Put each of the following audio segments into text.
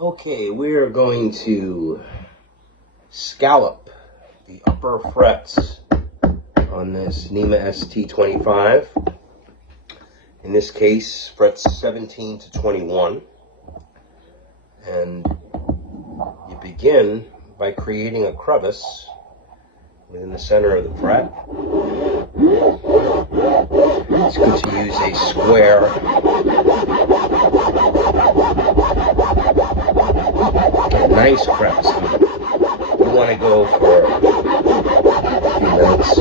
Okay, we're going to scallop the upper frets on this Nema ST-25. In this case, frets 17 to 21. And you begin by creating a crevice within the center of the fret. It's good to use a square nice crevice. You want to go for a few minutes.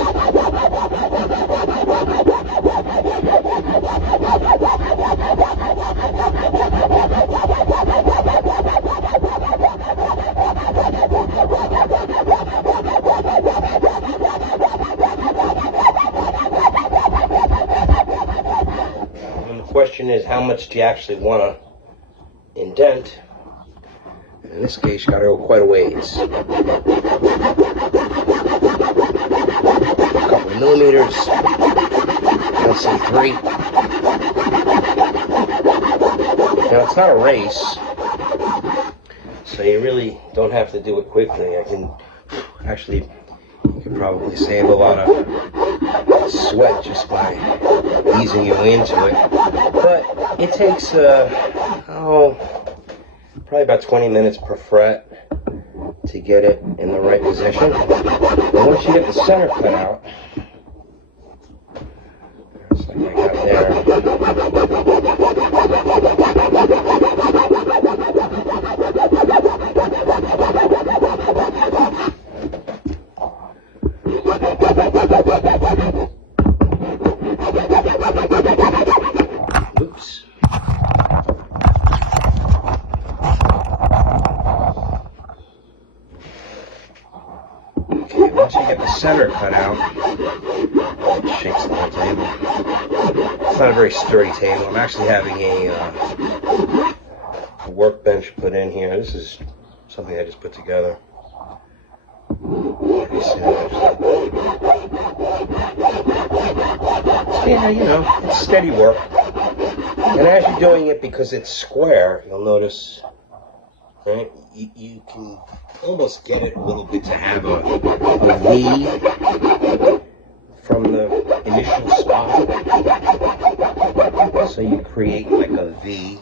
And the question is, how much do you actually want to indent? In this case, you got to go quite a ways. A couple of millimeters. Let's say 3. Now, it's not a race, so you really don't have to do it quickly. You could probably save a lot of sweat just by easing you into it. But it takes, probably about 20 minutes per fret to get it in the right position. And once you get the center cut out, just like I got there. Oops. Once you get the center cut out, it shakes the whole table. It's not a very sturdy table. I'm actually having a workbench put in here. This is something I just put together. Yeah, you know, it's steady work. And as you're doing it, because it's square, you'll notice, right, you can almost get it a little bit to have a V from the initial spot. So you create like a V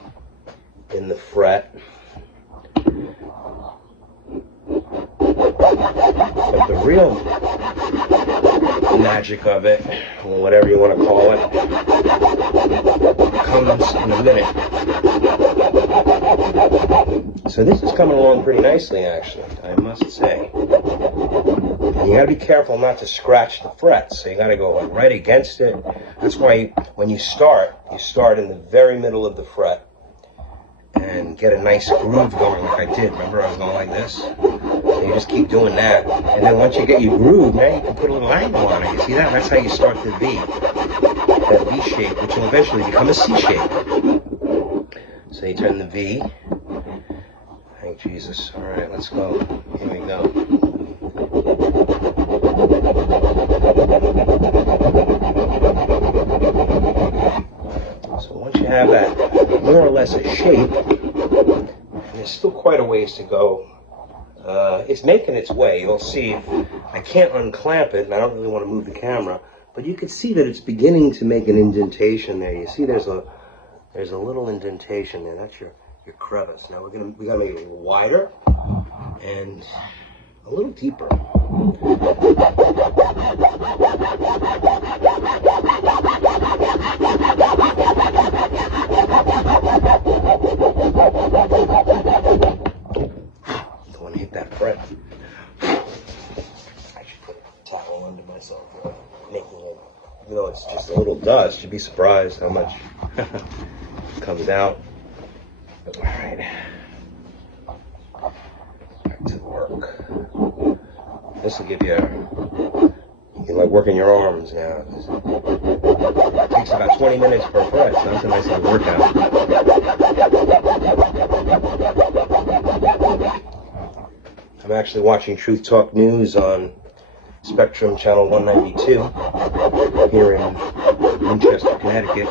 in the fret. But the real magic of it, or whatever you want to call it, comes in a minute. So this is coming along pretty nicely, actually, I must say. And you got to be careful not to scratch the frets. So you got to go right against it. That's why when you start in the very middle of the fret and get a nice groove going like I did. Remember, I was going like this? And you just keep doing that. And then once you get your groove, now you can put a little angle on it. You see that? That's how you start the V. That V shape, which will eventually become a C shape. So you turn the V. Thank Jesus. All right, let's go. Here we go. So once you have that more or less a shape, and there's still quite a ways to go. It's making its way. You'll see. I can't unclamp it, and I don't really want to move the camera, but you can see that it's beginning to make an indentation there. You see there's a little indentation there. That's your crevice. Now we gotta make it a little wider and a little deeper. Don't want to hit that fret. I should put a towel under myself for making it. Even though it's just a little dust, you'd be surprised how much comes out. All right, back to work. This will give you can like working your arms now. It takes about 20 minutes per fret, so that's a nice little workout. I'm actually watching Truth Talk News on Spectrum Channel 192 here in Winchester, Connecticut.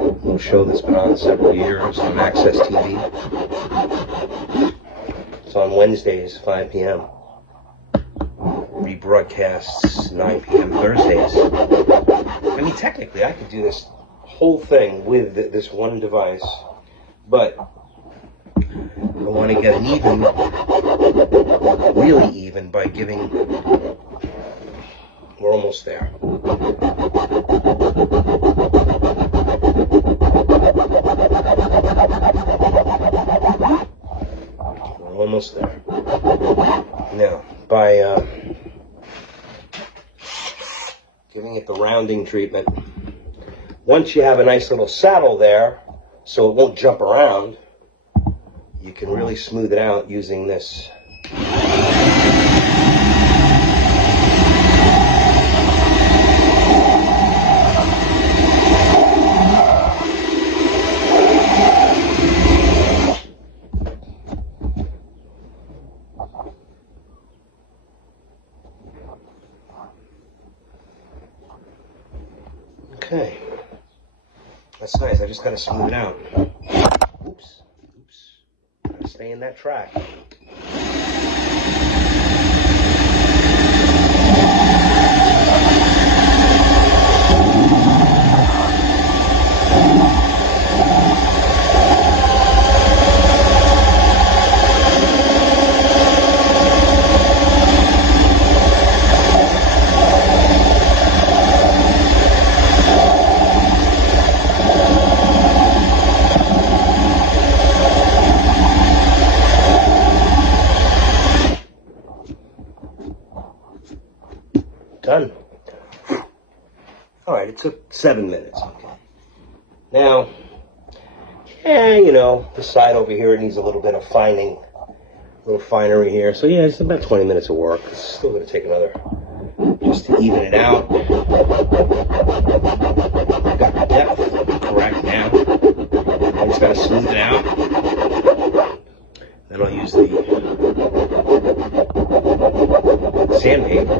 little show that's been on several years on Access TV. It's on Wednesdays, 5 p.m. Rebroadcasts 9 p.m. Thursdays. I mean, technically, I could do this whole thing with this one device, but I want to get an even, really even, by giving, we're almost there. We're almost there. Now, by giving it the rounding treatment, once you have a nice little saddle there, so it won't jump around, you can really smooth it out using this. Okay, that's nice. I just got to smooth it out. Oops. Gotta stay in that track. Done. All right, it took 7 minutes. Okay. Now, you know, the side over here needs a little bit of fining, a little finery here. So yeah, it's about 20 minutes of work. It's still going to take another, just to even it out. Got the depth correct now. I just got to smooth it out. Then I'll use the sandpaper.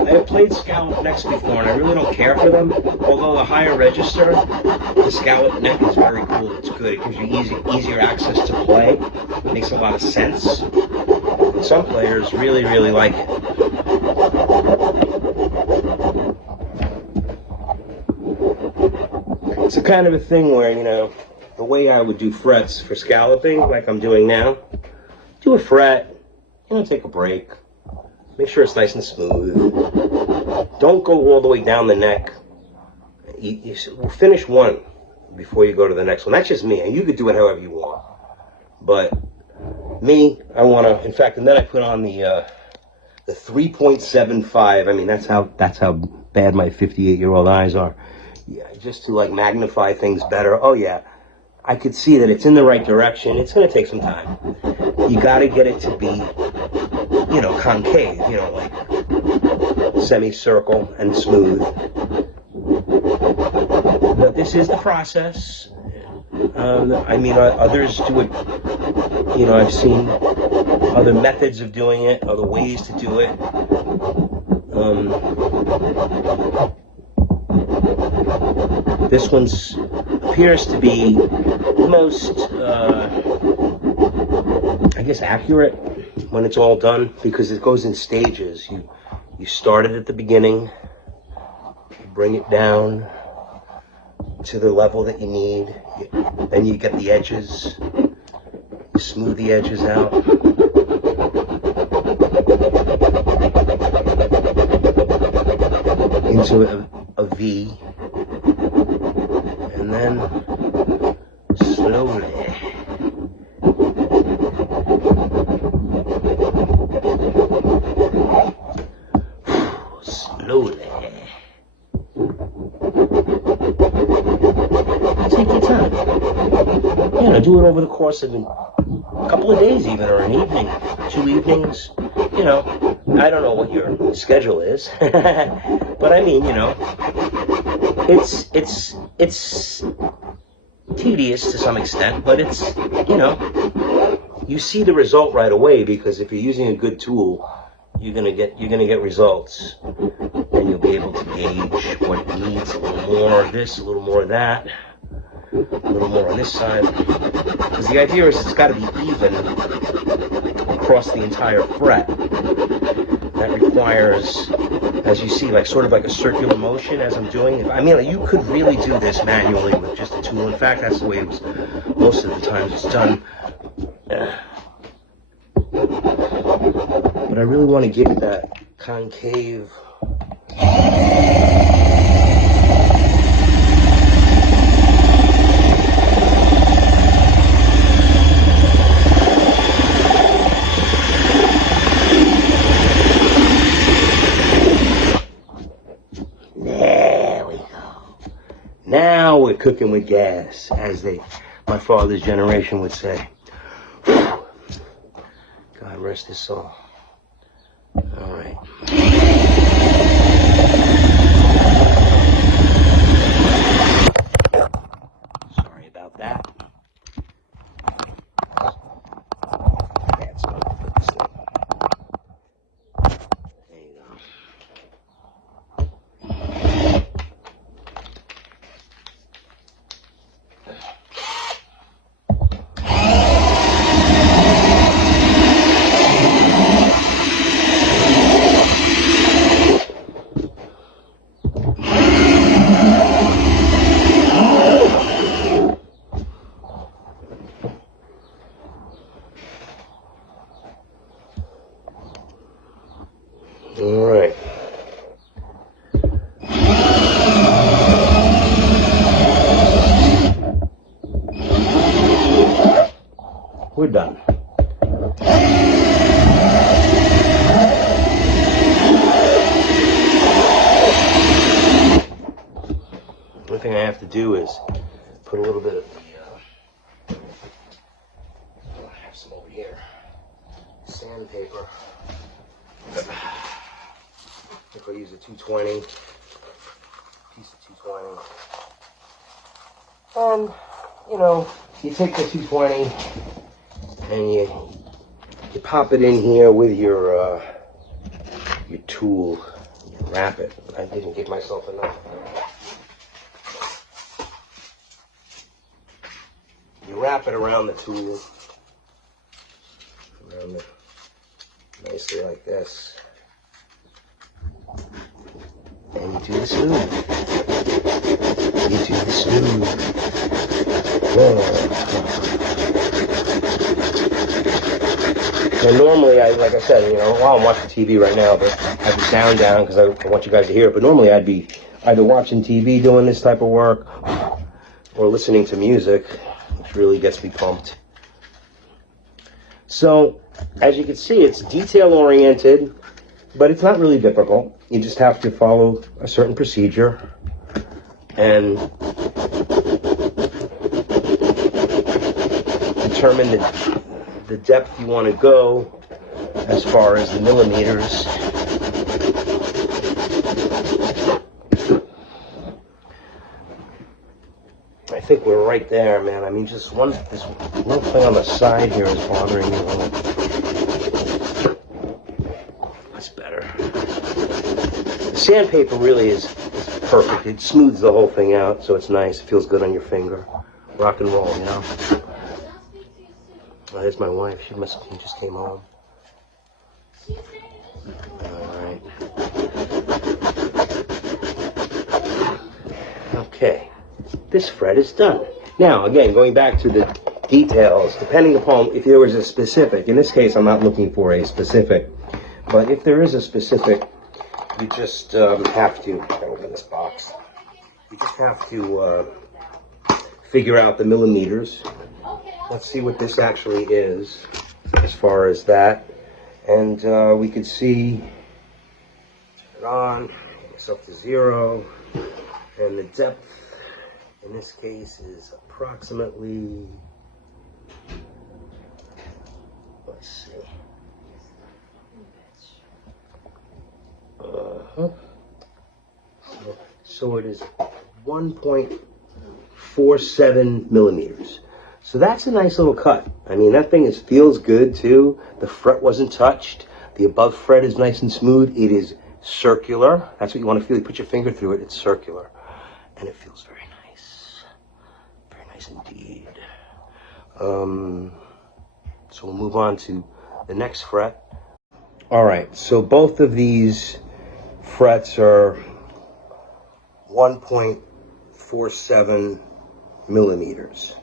I have played scallop necks before, and I really don't care for them. Although the higher register, the scallop neck is very cool. It's good. It gives you easier access to play. It makes a lot of sense. And some players really, really like it. It's a kind of a thing where, you know, the way I would do frets for scalloping, like I'm doing now, do a fret, you know, take a break. Make sure it's nice and smooth. Don't go all the way down the neck. You finish one before you go to the next one. That's just me, and you could do it however you want. But me, I want to. In fact, and then I put on the 3.75. I mean, that's how bad my 58-year-old eyes are. Yeah, just to like magnify things better. Oh yeah, I could see that it's in the right direction. It's going to take some time. You got to get it to be, you know, concave, you know, like semicircle and smooth. But this is the process. I mean, others do it, you know, I've seen other methods of doing it, other ways to do it. This one appears to be the most, I guess, accurate when it's all done, because it goes in stages. You start it at the beginning, you bring it down to the level that you need, then you get the edges, you smooth the edges out. Into a V, and then slowly take your time. You know, do it over the course of a couple of days even, or an evening, 2 evenings. You know, I don't know what your schedule is, but I mean, you know, it's tedious to some extent, but it's, you know, you see the result right away, because if you're using a good tool, you're gonna get results, and you'll be able to gauge what it needs. A little more of this, a little more of that, a little more on this side. Because the idea is it's got to be even across the entire fret. That requires, as you see, like sort of like a circular motion as I'm doing it. I mean, you could really do this manually with just a tool. In fact, that's the way it was most of the times it's done. But I really want to give it that concave. There we go. Now we're cooking with gas, as my father's generation would say. God rest his soul. All right. Sorry about that. That's good for this thing. There you go. All right. We're done. One thing I have to do is put a little bit of the, I have some over here, sandpaper. I think I'll use a 220, piece of 220. You know, you take the 220 and you pop it in here with your tool, you wrap it. I didn't give myself enough. You wrap it around the tool, nicely like this, and you do the smooth. You do the smooth. And normally, like I said, while I'm watching TV right now, but I have the sound down because I want you guys to hear it. But normally, I'd be either watching TV doing this type of work, or listening to music, which really gets me pumped. So, as you can see, it's detail-oriented, but it's not really difficult. You just have to follow a certain procedure and determine the depth you want to go as far as the millimeters. I think we're right there, man. I mean, just this little thing on the side here is bothering me a little. That's better. The sandpaper really is perfect. It smooths the whole thing out, so it's nice. It feels good on your finger. Rock and roll, Oh, there's my wife. She just came home. Alright. Okay. This fret is done. Now, again, going back to the details, depending upon if there was a specific, in this case I'm not looking for a specific, but if there is a specific, you just have to, open this box, you just have to figure out the millimeters. Let's see what this actually is as far as that. And we could see, turn it on, get myself to 0, and the depth in this case is approximately, let's see, so it is 1.47 millimeters. So that's a nice little cut. I mean, that thing feels good too. The fret wasn't touched. The above fret is nice and smooth. It is circular. That's what you want to feel. You put your finger through it, it's circular. And it feels very nice. Very nice indeed. So we'll move on to the next fret. All right, so both of these frets are 1.47 millimeters.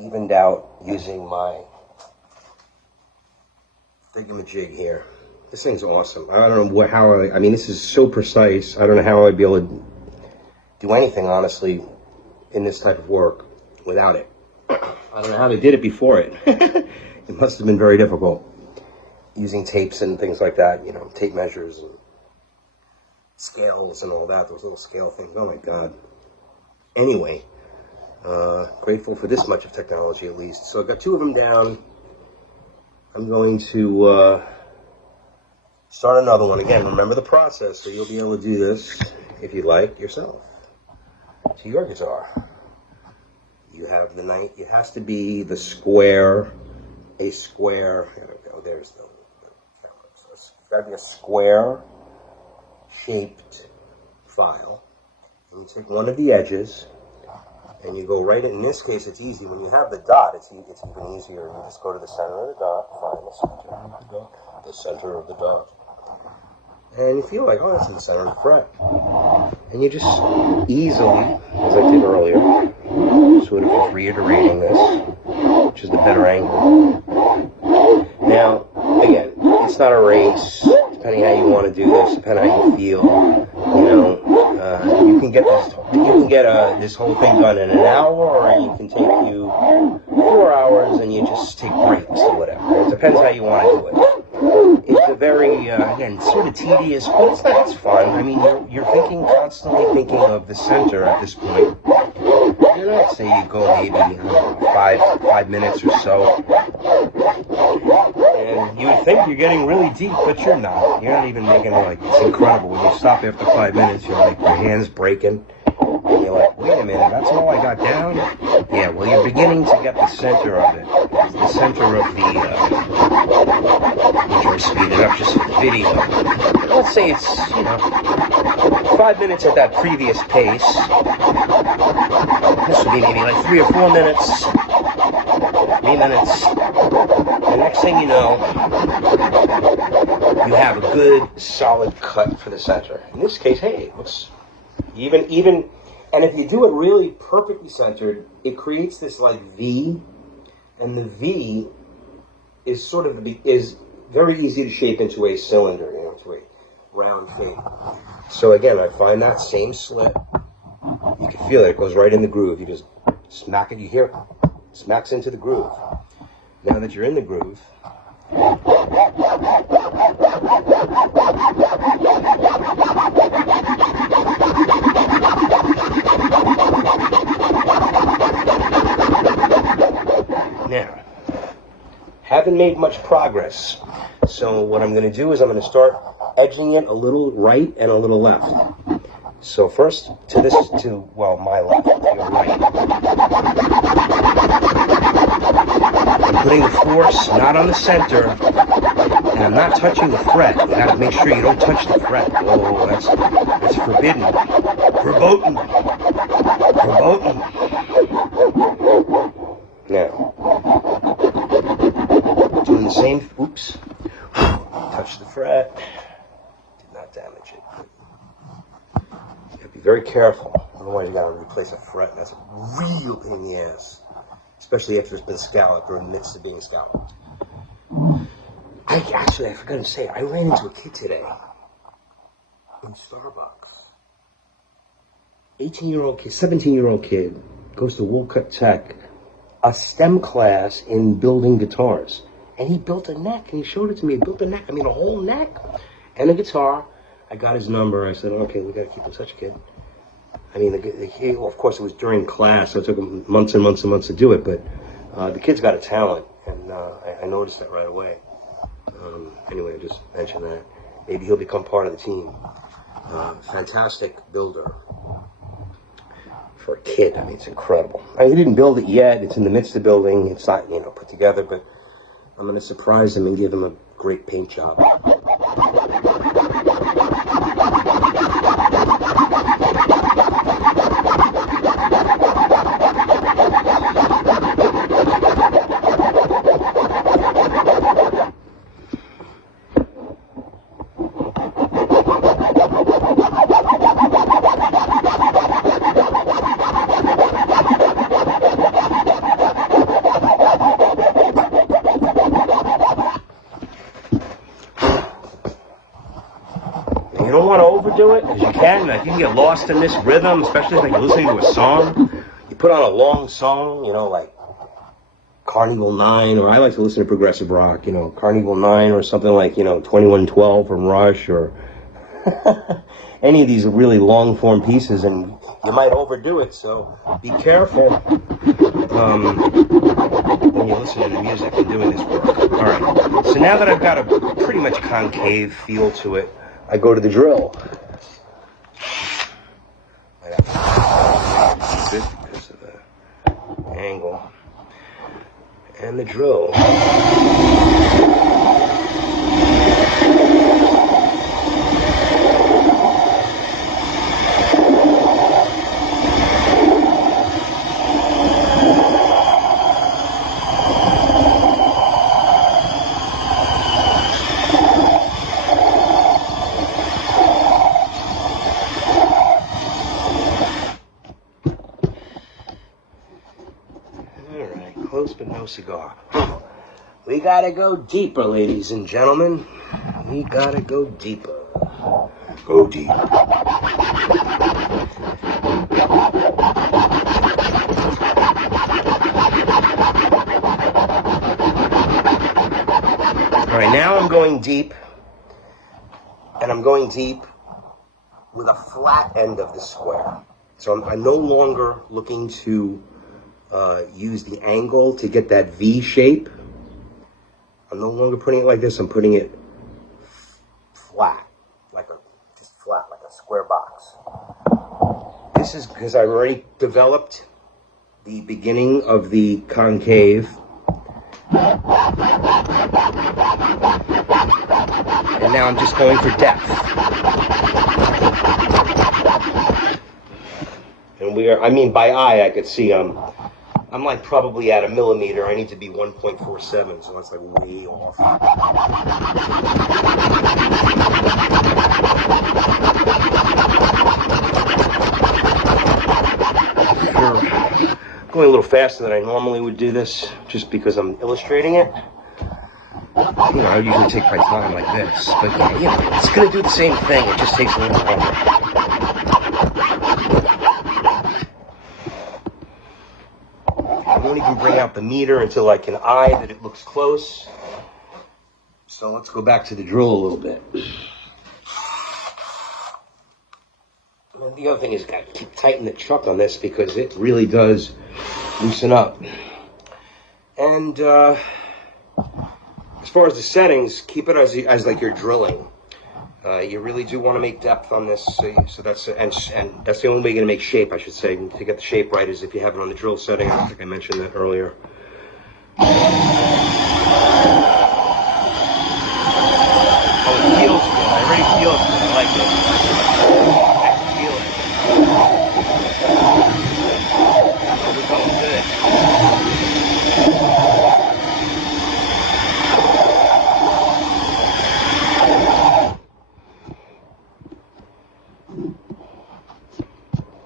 Evened out using my thingamajig here. This thing's awesome. I don't know how I mean, this is so precise. I don't know how I'd be able to do anything, honestly, in this type of work without it. I don't know how they did it before it. It must have been very difficult using tapes and things like that, you know, tape measures and scales and all that, those little scale things. Oh my God. Anyway, grateful for this much of technology at least. So I've got two of them down. I'm going to start another one. Again, remember the process, so you'll be able to do this, if you like, yourself. To your guitar. You have the night, it has to be the square, a square, there we go, there's the camera. So it's got to be a square shaped file. And you take one of the edges, and you go right in this case, it's easy. When you have the dot, it's even easier. You just go to the center of the dot, find the center of the dot, the center of the dot. And you feel like, oh, that's in the center of the fret. And you just easily, as I did earlier, sort of just reiterating this, which is the better angle. Now, again, it's not a race, depending how you want to do this, depending how you feel. You know, you can get this whole thing done in an hour, or it can take you 4 hours, and you just take breaks or whatever. It depends how you want to do it. It's a very, again, sort of tedious, but it's not, it's fun. I mean, you're constantly thinking of the center at this point. You know, say you go maybe 5 minutes or so, and you would think you're getting really deep, but you're not. You're not even making, like, it's incredible. When you stop after 5 minutes, you're like, your hand's breaking, and you're like, wait a minute, that's all I got down? Yeah, well, you're beginning to get the center of it. It's the center of the, I'm trying to speed it up just for the video. Let's say it's, you know, 5 minutes at that previous pace. This would be maybe like 3 or 4 minutes. 3 minutes. The next thing you know, you have a good, solid cut for the center. In this case, hey, it looks even, and if you do it really perfectly centered, it creates this like V, and the V is sort of is very easy to shape into a cylinder, you know, to a round shape. So again, I find that same slit. You can feel it. It goes right in the groove. You just smack it. You hear it. Smacks into the groove. Now that you're in the groove, now, haven't made much progress. So what I'm going to do is I'm going to start edging it a little right and a little left. So first my left, your right. I'm putting the force not on the center, and I'm not touching the fret. You got to make sure you don't touch the fret. Oh, that's forbidden. Verboten. Verboten. Now, doing the same. Oops. Touch the fret. Did not damage it. You have to be very careful. Otherwise, you got to replace a fret, and that's a real pain in the ass. Especially after it's been scalloped or in the midst of being scalloped. I forgot to say, I ran into a kid today in Starbucks. 18-year-old kid, 17-year-old kid, goes to Woolcut Tech, a STEM class in building guitars. And he built a neck, and he showed it to me. He built a neck, a whole neck, and a guitar. I got his number. I said, okay, we got to keep in touch, kid. I mean, well, of course, it was during class, so it took him months and months and months to do it, but the kid's got a talent, and I noticed that right away. Anyway, I just mentioned that. Maybe he'll become part of the team. Fantastic builder. for a kid. I mean, it's incredible. He didn't build it yet. It's in the midst of building. It's not, you know, put together, but I'm going to surprise him and give him a great paint job. You don't want to overdo it, because you can. Like, you can get lost in this rhythm, especially if like, you're listening to a song. You put on a long song, you know, like Carnival 9, or I like to listen to progressive rock, you know, Carnival 9 or something like, you know, 2112 from Rush, or any of these really long-form pieces, and you might overdo it, so be careful when you're listening to music and doing this work. All right, so now that I've got a pretty much concave feel to it, I go to the drill. Might have to keep it because of the angle. And the drill. Close but no cigar. We gotta go deeper, ladies and gentlemen. We gotta go deeper. Go deep. Alright, now I'm going deep. And I'm going deep with a flat end of the square. So I'm no longer looking to use the angle to get that V shape. I'm no longer putting it like this. I'm putting it flat, just flat, like a square box. This is because I've already developed the beginning of the concave. And now I'm just going for depth. And I mean, by eye, I could see I'm like probably at a millimeter. I need to be 1.47, so that's like way off. Sure. Going a little faster than I normally would do this, just because I'm illustrating it. You know, I usually take my time like this, but yeah, you know, it's gonna do the same thing. It just takes a little longer. I won't even bring out the meter until I can eye that it looks close. So let's go back to the drill a little bit. And the other thing is, got to keep tightening the chuck on this because it really does loosen up. And as far as the settings, keep it as like you're drilling. You really do want to make depth on this, so that's and that's the only way you're going to make shape, I should say, to get the shape right, is if you have it on the drill setting. I don't think I mentioned that earlier. Oh, it feels good. I already feel it. I like it. I can feel it. We're going good.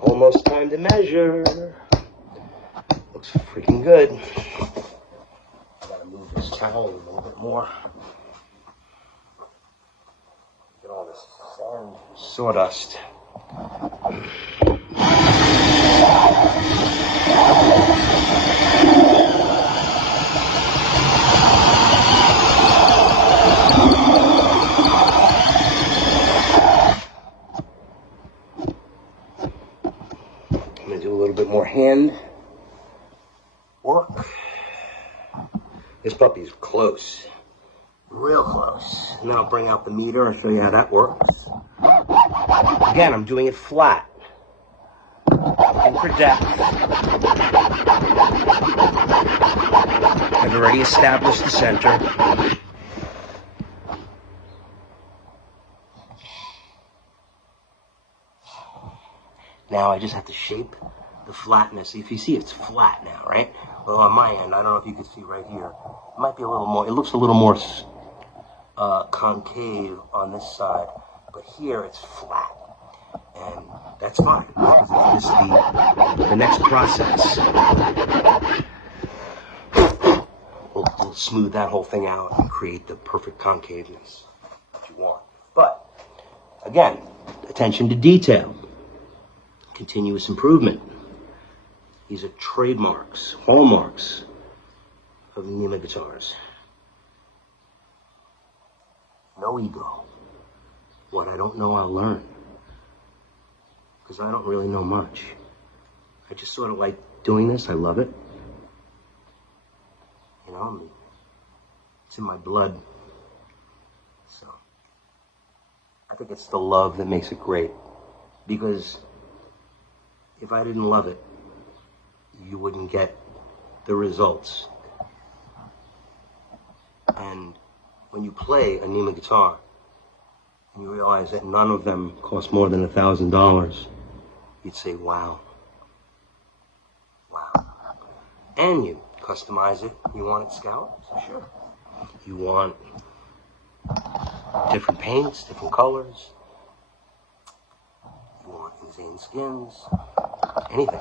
Almost time to measure. Looks freaking good. I gotta move this towel a little bit more. Get all this sand, sawdust. I'm gonna do a little bit more hand work. This puppy's close, real close. And then I'll bring out the meter and show you how that works. Again, I'm doing it flat. looking for depth. I've already established the center. Now I just have to shape the flatness. If you see, it's flat now, right? Well, on my end, I don't know if you can see right here. It might be a little more, it looks a little more concave on this side, but here it's flat. And that's fine, because it's just the next process. We'll smooth that whole thing out and create the perfect concaveness that you want. But, again, attention to detail. Continuous improvement. These are trademarks, hallmarks of NemaGuitars. No ego. What I don't know, I'll learn. Because I don't really know much. I just sort of like doing this. I love it. You know, it's in my blood. So, I think it's the love that makes it great. Because if I didn't love it, you wouldn't get the results. And when you play a Nema guitar, and you realize that none of them cost more than $1,000, you'd say, wow. Wow. And you customize it. You want it scalloped? Sure. You want different paints, different colors. You want insane skins. Anything.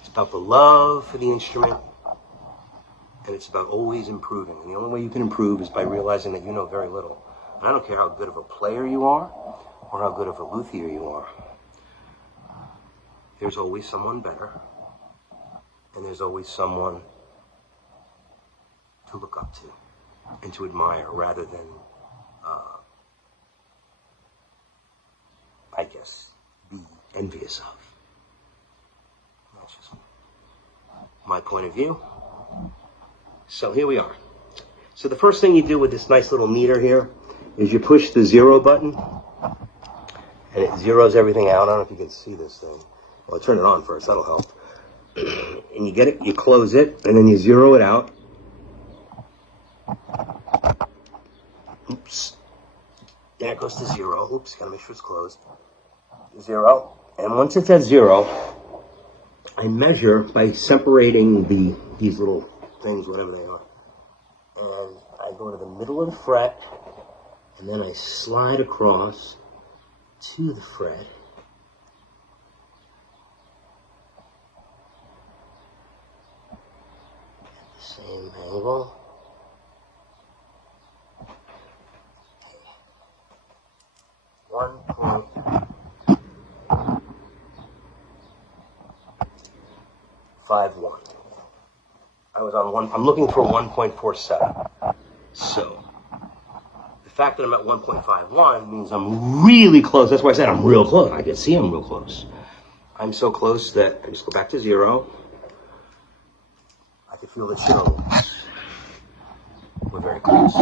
It's about the love for the instrument, and it's about always improving. And the only way you can improve is by realizing that you know very little. And I don't care how good of a player you are, or how good of a luthier you are. There's always someone better, and there's always someone to look up to and to admire, rather than, I guess, be envious of. That's just my point of view. So here we are. So the first thing you do with this nice little meter here is you push the 0 button, and it zeroes everything out. I don't know if you can see this thing. Well, I'll turn it on first, that'll help. And you get it, you close it, and then you zero it out. Oops. There it goes to 0. Oops, gotta make sure it's closed. 0. And once it's at 0, I measure by separating these little things, whatever they are. And I go to the middle of the fret, and then I slide across to the fret. At the same angle. Okay. 1.51. I was on one. I'm looking for 1.47. So the fact that I'm at 1.51 means I'm really close. That's why I said I'm real close. I can see I'm real close. I'm so close that I just go back to 0. I can feel the chills. We're very close.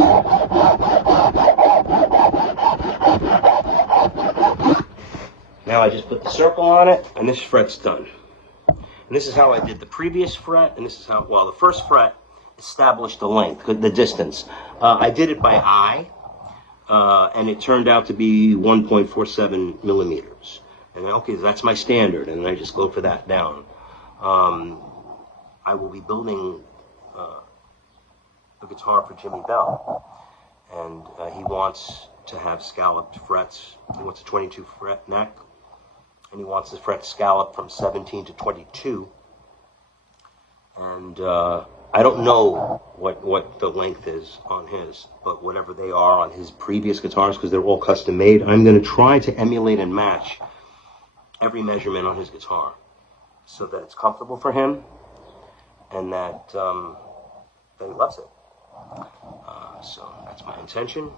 Now I just put the circle on it, and this fret's done. And this is how I did the previous fret, and this is how, well, the first fret established the length, the distance. I did it by eye, and it turned out to be 1.47 millimeters. And okay, that's my standard, and I just go for that down. I will be building a guitar for Jimmy Bell, and he wants to have scalloped frets. He wants a 22 fret neck, and he wants the fret scalloped from 17 to 22. And I don't know what the length is on his, but whatever they are on his previous guitars, because they're all custom made, I'm going to try to emulate and match every measurement on his guitar so that it's comfortable for him and that he loves it. So that's my intention.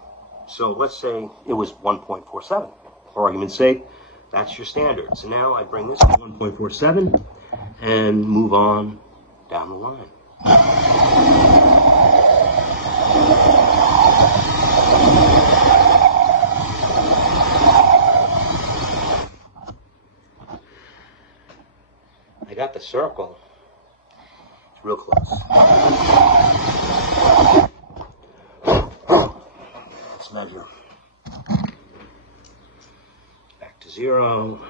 So let's say it was 1.47. For argument's sake, that's your standard. So now I bring this to 1.47 and move on down the line. circle. It's real close. Let's measure. Back to 0.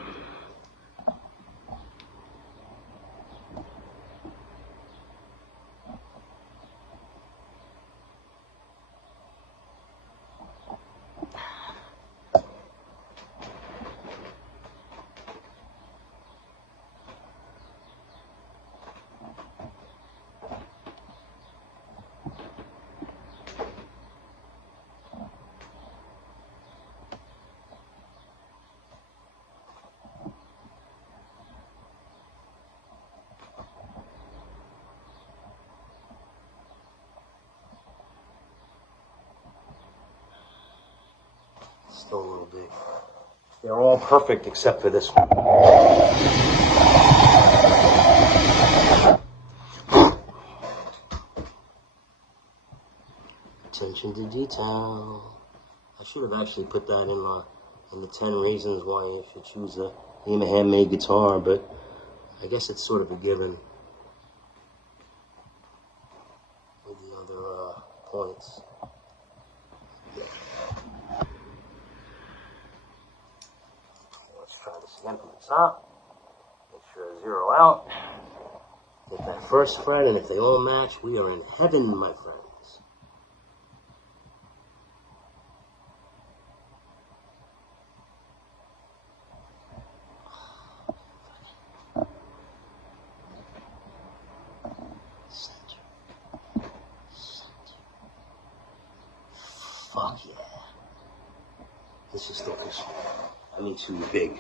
Still a little big. They're all perfect except for this one. Attention to detail. I should have actually put that in the 10 reasons why you should choose a Nema handmade guitar, but I guess it's sort of a given with the other points. Try this again from the top. Make sure I zero out. Get that first fret, and if they all match, we are in heaven, my friends. Center. Fuck yeah. This is still this one. I mean, too big.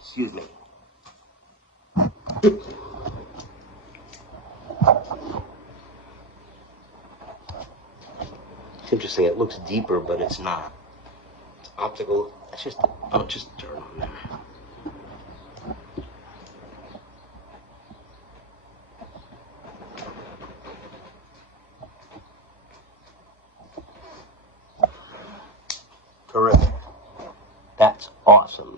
Excuse me. It's interesting. It looks deeper, but it's not. It's optical. It's just dirt on there. Terrific. That's awesome.